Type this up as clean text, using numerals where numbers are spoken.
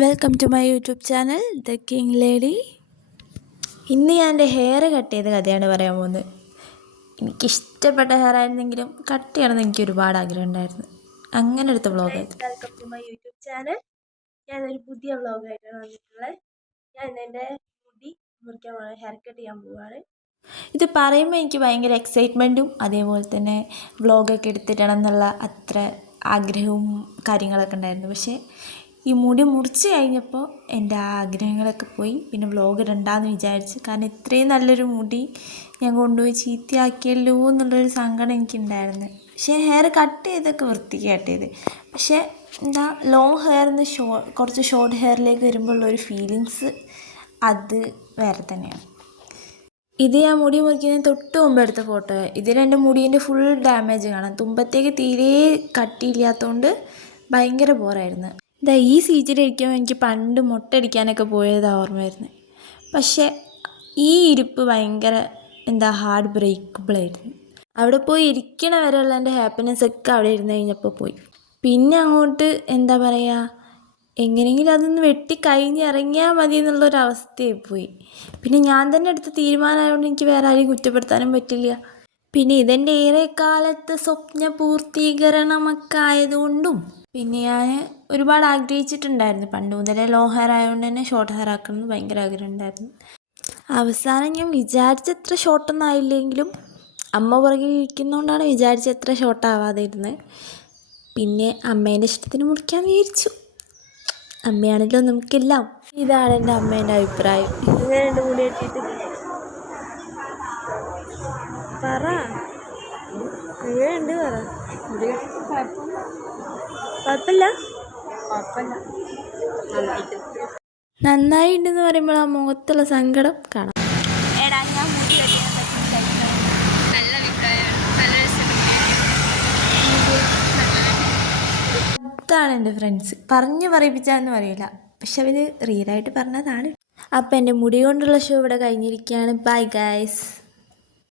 Welcome to my YouTube channel the king lady. ഇന്ന് ഞാൻ എൻ്റെ ഹെയർ കട്ട് ചെയ്ത കഥയാണ് പറയാൻ പോകുന്നത്. എനിക്കിഷ്ടപ്പെട്ട ഹെയർ ആയിരുന്നെങ്കിലും കട്ട് ചെയ്യണമെന്ന് എനിക്ക് ഒരുപാട് ആഗ്രഹം ഉണ്ടായിരുന്നു. അങ്ങനെ എടുത്ത vlog. Welcome to my YouTube channel. ഞാനൊരു പുതിയ വ്ളോഗായിട്ടാണ് വന്നിട്ടുള്ളത്. ഞാൻ എൻ്റെ മുടി മുറിക്കാൻ പോവാണ്, ഹെയർ കട്ട് ചെയ്യാൻ പോവുകയാണ്. ഇത് പറയുമ്പോൾ എനിക്ക് ഭയങ്കര എക്സൈറ്റ്മെൻറ്റും അതേപോലെ തന്നെ വ്ളോഗൊക്കെ എടുത്തിടണം എന്നുള്ള അത്ര ആഗ്രഹവും കാര്യങ്ങളൊക്കെ ഉണ്ടായിരുന്നു. പക്ഷേ ഈ മുടി മുറിച്ച് കഴിഞ്ഞപ്പോൾ എൻ്റെ ആ ആഗ്രഹങ്ങളൊക്കെ പോയി. പിന്നെ വ്ളോഗ് ഇടണ്ടാന്ന് വിചാരിച്ചു. കാരണം ഇത്രയും നല്ലൊരു മുടി ഞാൻ കൊണ്ടുപോയി ചീത്തയാക്കിയല്ലോ എന്നുള്ളൊരു സങ്കടം എനിക്കുണ്ടായിരുന്നു. പക്ഷേ ഹെയർ കട്ട് ചെയ്തൊക്കെ വൃത്തിക്ക് കട്ട് ചെയ്ത്. പക്ഷേ എന്താ ലോങ് ഹെയറിന്ന് കുറച്ച് ഷോർട്ട് ഹെയറിലേക്ക് വരുമ്പോൾ ഉള്ളൊരു ഫീലിങ്സ് അത് വേറെ തന്നെയാണ്. ഇത് ഞാൻ മുടി മുറിക്കുന്നതിന് തൊട്ട് മുമ്പ് എടുത്ത ഫോട്ടോ. ഇതിൽ എൻ്റെ മുടീൻ്റെ ഫുൾ ഡാമേജ് കാണാം. തുമ്പത്തേക്ക് തീരെ കട്ടിയില്ലാത്തതുകൊണ്ട് ഭയങ്കര ബോറായിരുന്നു. ഈ സീറ്റിലിരിക്കുമ്പോൾ എനിക്ക് പണ്ട് മുട്ടടിക്കാനൊക്കെ പോയത് ഓർമ്മ വരുന്നത്. പക്ഷേ ഈ ഇരിപ്പ് ഭയങ്കര ഹാർഡ് ബ്രേക്കബിളായിരുന്നു. അവിടെ പോയി ഇരിക്കണ വരെയുള്ള എൻ്റെ ഹാപ്പിനെസ്സൊക്കെ അവിടെ ഇരുന്ന് കഴിഞ്ഞപ്പോൾ പോയി. പിന്നെ അങ്ങോട്ട് പറയുക, എങ്ങനെയെങ്കിലും അതൊന്ന് വെട്ടിക്കഴിഞ്ഞ് ഇറങ്ങിയാൽ മതി എന്നുള്ളൊരവസ്ഥയായി പോയി. പിന്നെ ഞാൻ തന്നെ എടുത്ത തീരുമാനമായതുകൊണ്ട് എനിക്ക് വേറെ ആരെയും കുറ്റപ്പെടുത്താനും പറ്റില്ല. പിന്നെ ഇതെൻ്റെ ഏറെക്കാലത്തെ സ്വപ്ന പൂർത്തീകരണമൊക്കെ ആയതുകൊണ്ടും പിന്നെ ഞാൻ ഒരുപാട് ആഗ്രഹിച്ചിട്ടുണ്ടായിരുന്നു. പണ്ട് മുതലേ ലോങ് ഹെയർ ആയതുകൊണ്ട് തന്നെ ഷോർട്ട് ഹെയർ ആക്കണമെന്ന് ഭയങ്കര ആഗ്രഹം ഉണ്ടായിരുന്നു. അവസാനം ഞാൻ വിചാരിച്ചത്ര ഷോർട്ടൊന്നും ആയില്ലെങ്കിലും അമ്മ പുറകിൽ ഇരിക്കുന്നതുകൊണ്ടാണ് വിചാരിച്ചത്ര ഷോർട്ടാവാതെ ഇരുന്നത്. പിന്നെ അമ്മേൻ്റെ ഇഷ്ടത്തിന് മുറിക്കാമെന്ന് വിചാരിച്ചു. അമ്മയാണല്ലോ നമുക്കെല്ലാം. ഇതാണ് എൻ്റെ അമ്മേൻ്റെ അഭിപ്രായം. ഇങ്ങനെയുണ്ട് മുടി കെട്ടിയിട്ട് പറ, അങ്ങനെയുണ്ട് പറ. കുഴപ്പമില്ല, നന്നായിട്ടുണ്ടെന്ന് പറയുമ്പോൾ ആ മുഖത്തുള്ള സങ്കടം കാണാം. എടാ ഞാൻ മുടി അതാണ് എൻ്റെ ഫ്രണ്ട്സ് പറഞ്ഞു പറയിപ്പിച്ചാന്ന് പറയില്ല, പക്ഷെ അവർ റിയലായിട്ട് പറഞ്ഞതാണ്. അപ്പം എൻ്റെ മുടി കൊണ്ടുള്ള ഷോ ഇവിടെ കഴിഞ്ഞിരിക്കുകയാണ്. Bye guys.